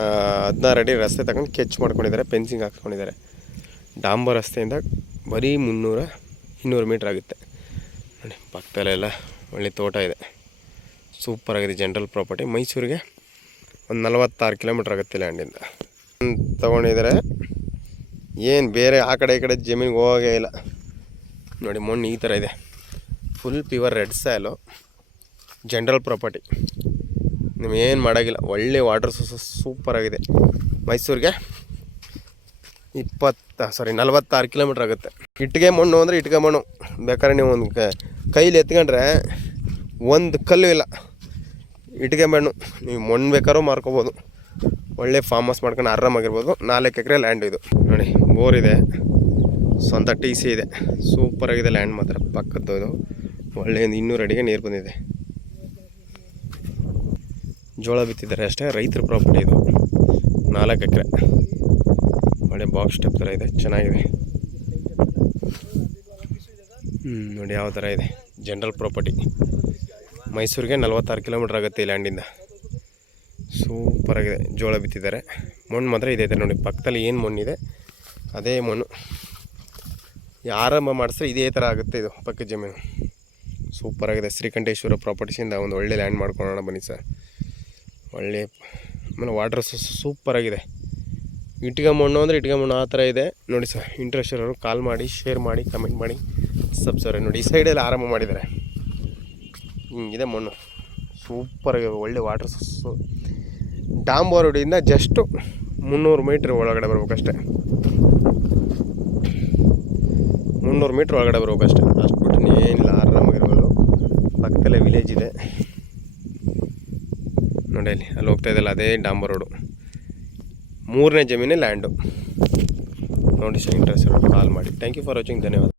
16 ಅಡಿ ರಸ್ತೆ ತಗೊಂಡು ಕೆಚ್ ಮಾಡ್ಕೊಂಡಿದ್ದಾರೆ, ಫೆನ್ಸಿಂಗ್ ಹಾಕ್ಕೊಂಡಿದ್ದಾರೆ. ಡಾಂಬರ್ ರಸ್ತೆಯಿಂದ ಬರೀ 300-200 ಮೀಟ್ರ್ ಆಗುತ್ತೆ ನೋಡಿ. ಪಕ್ಕದಲ್ಲೆಲ್ಲ ಒಳ್ಳೆ ತೋಟ ಇದೆ, ಸೂಪರಾಗಿದೆ. General property. ಮೈಸೂರಿಗೆ ಒಂದು 46 ಕಿಲೋಮೀಟ್ರ್ ಆಗುತ್ತೆ ಲ್ಯಾಂಡಿಂದ. ತೊಗೊಂಡಿದ್ದಾರೆ. ಏನು ಬೇರೆ ಆ ಕಡೆ ಈ ಕಡೆ ಜಮೀನಿಗೆ ಹೋಗೇ ಇಲ್ಲ ನೋಡಿ. ಮಣ್ಣು ಈ ಥರ ಇದೆ, full pure red soil. General property, ನಿಮಗೇನು ಮಾಡೋಂಗಿಲ್ಲ. ಒಳ್ಳೆ ವಾಟರ್ ಸೋರ್ಸಸ್ ಸೂಪರಾಗಿದೆ. ಮೈಸೂರಿಗೆ 46 ಕಿಲೋಮೀಟ್ರ್ ಆಗುತ್ತೆ. ಇಟ್ಟಿಗೆ ಮಣ್ಣು ಅಂದರೆ ಇಟ್ಟಿಗೆ ಮಣ್ಣು. ಬೇಕಾದ್ರೆ ನೀವು ಒಂದು ಕೈಲಿ ಎತ್ಕೊಂಡ್ರೆ ಒಂದು ಕಲ್ಲು ಇಲ್ಲ, ಇಟ್ಟಿಗೆ ಮಣ್ಣು. ನೀವು ಮಣ್ಣು ಬೇಕಾದ್ರೂ ಮಾರ್ಕೋಬೋದು. ಒಳ್ಳೆ ಫಾರ್ಮ್ ಹೌಸ್ ಮಾಡ್ಕೊಂಡು ಆರಾಮಾಗಿರ್ಬೋದು. 4 ಎಕರೆ ಲ್ಯಾಂಡ್ ಇದು ನೋಡಿ. ಬೋರ್ ಇದೆ, ಸ್ವಂತ TC ಇದೆ. ಸೂಪರಾಗಿದೆ ಲ್ಯಾಂಡ್ ಮಾತ್ರ. ಪಕ್ಕದ್ದು ಇದು ಒಳ್ಳೆ 200 ಅಡಿಗೆ ನೀರು ಬಂದಿದೆ. ಜೋಳ ಬಿತ್ತಿದ್ದಾರೆ ಅಷ್ಟೇ. ರೈತರ ಪ್ರಾಪರ್ಟಿ ಇದು. 4 ಎಕರೆ ಒಳ್ಳೆ ಬಾಕ್ಸ್ ಸ್ಟೆಪ್ ಥರ ಇದೆ, ಚೆನ್ನಾಗಿದೆ ನೋಡಿ ಯಾವ ಥರ ಇದೆ. General property. ಮೈಸೂರಿಗೆ 46 ಕಿಲೋಮೀಟ್ರ್ ಆಗುತ್ತೆ ಈ ಲ್ಯಾಂಡಿಂದ. ಸೂಪರಾಗಿದೆ. ಜೋಳ ಬಿತ್ತಿದ್ದಾರೆ. ಮಣ್ಣು ಮಾತ್ರ ಇದೆ ನೋಡಿ. ಪಕ್ಕದಲ್ಲಿ ಏನು ಮಣ್ಣಿದೆ ಅದೇ ಮಣ್ಣು. ಆರಂಭ ಮಾಡಿಸಿದ್ರೆ ಇದೇ ಥರ ಆಗುತ್ತೆ ಇದು ಪಕ್ಕದ ಜಮೀನು. ಸೂಪರಾಗಿದೆ. ಶ್ರೀಕಂಠೇಶ್ವರ ಪ್ರಾಪರ್ಟೀಸಿಂದ ಒಂದು ಒಳ್ಳೆ ಲ್ಯಾಂಡ್ ಮಾಡ್ಕೊಳ್ಳೋಣ ಬನ್ನಿ ಸರ್. ಒಳ್ಳೆ ಆಮೇಲೆ ವಾಟರ್ ಸೋರ್ಸ್ ಸೂಪರಾಗಿದೆ. ಇಟ್ಟಿಗೆ ಮಣ್ಣು ಅಂದರೆ ಇಟ್ಟಿಗೆ ಮಣ್ಣು ಆ ಥರ ಇದೆ ನೋಡಿ ಸರ್. ಇಂಟ್ರೆಸ್ಟ್ ಇರೋರು ಕಾಲ್ ಮಾಡಿ, ಶೇರ್ ಮಾಡಿ, ಕಮೆಂಟ್ ಮಾಡಿ, ಸಬ್ಸ್ಕ್ರೈಬ್ ನೋಡಿ. ಈ ಸೈಡೆಲ್ಲ ಆರಂಭ ಮಾಡಿದ್ದಾರೆ. ಹಿಂಗಿದೆ ಮಣ್ಣು, ಸೂಪರಾಗಿದೆ. ಒಳ್ಳೆ ವಾಟರ್ ಸೋರ್ಸು. ಡಾಂಬರ್ ರೋಡಿಂದ ಜಸ್ಟು 300 ಮೀಟ್ರ್ ಒಳಗಡೆ ಬರ್ಬೇಕಷ್ಟೆ. 300 ಮೀಟ್ರ್ ಒಳಗಡೆ ಬರ್ಬೇಕಷ್ಟೆ. ಅಷ್ಟು ಬಿಟ್ಟು ಏನಿಲ್ಲ, ಆರಾಮಾಗಿರ್ಬೋದು. ಪಕ್ಕದಲ್ಲೇ ವಿಲೇಜ್ ಇದೆ ನೋಡಿ. ಅಲ್ಲಿ ಹೋಗ್ತಾ ಇದೆಯಲ್ಲ ಅದೇ ಡಾಂಬರ್ ರೋಡು. 3ನೇ ಜಮೀನೇ ಲ್ಯಾಂಡು ನೋಡಿ ಸರ್. ಇಂಟ್ರೆಸ್ಟ್ ಕಾಲ್ ಮಾಡಿ. Thank you for watching. ಧನ್ಯವಾದ.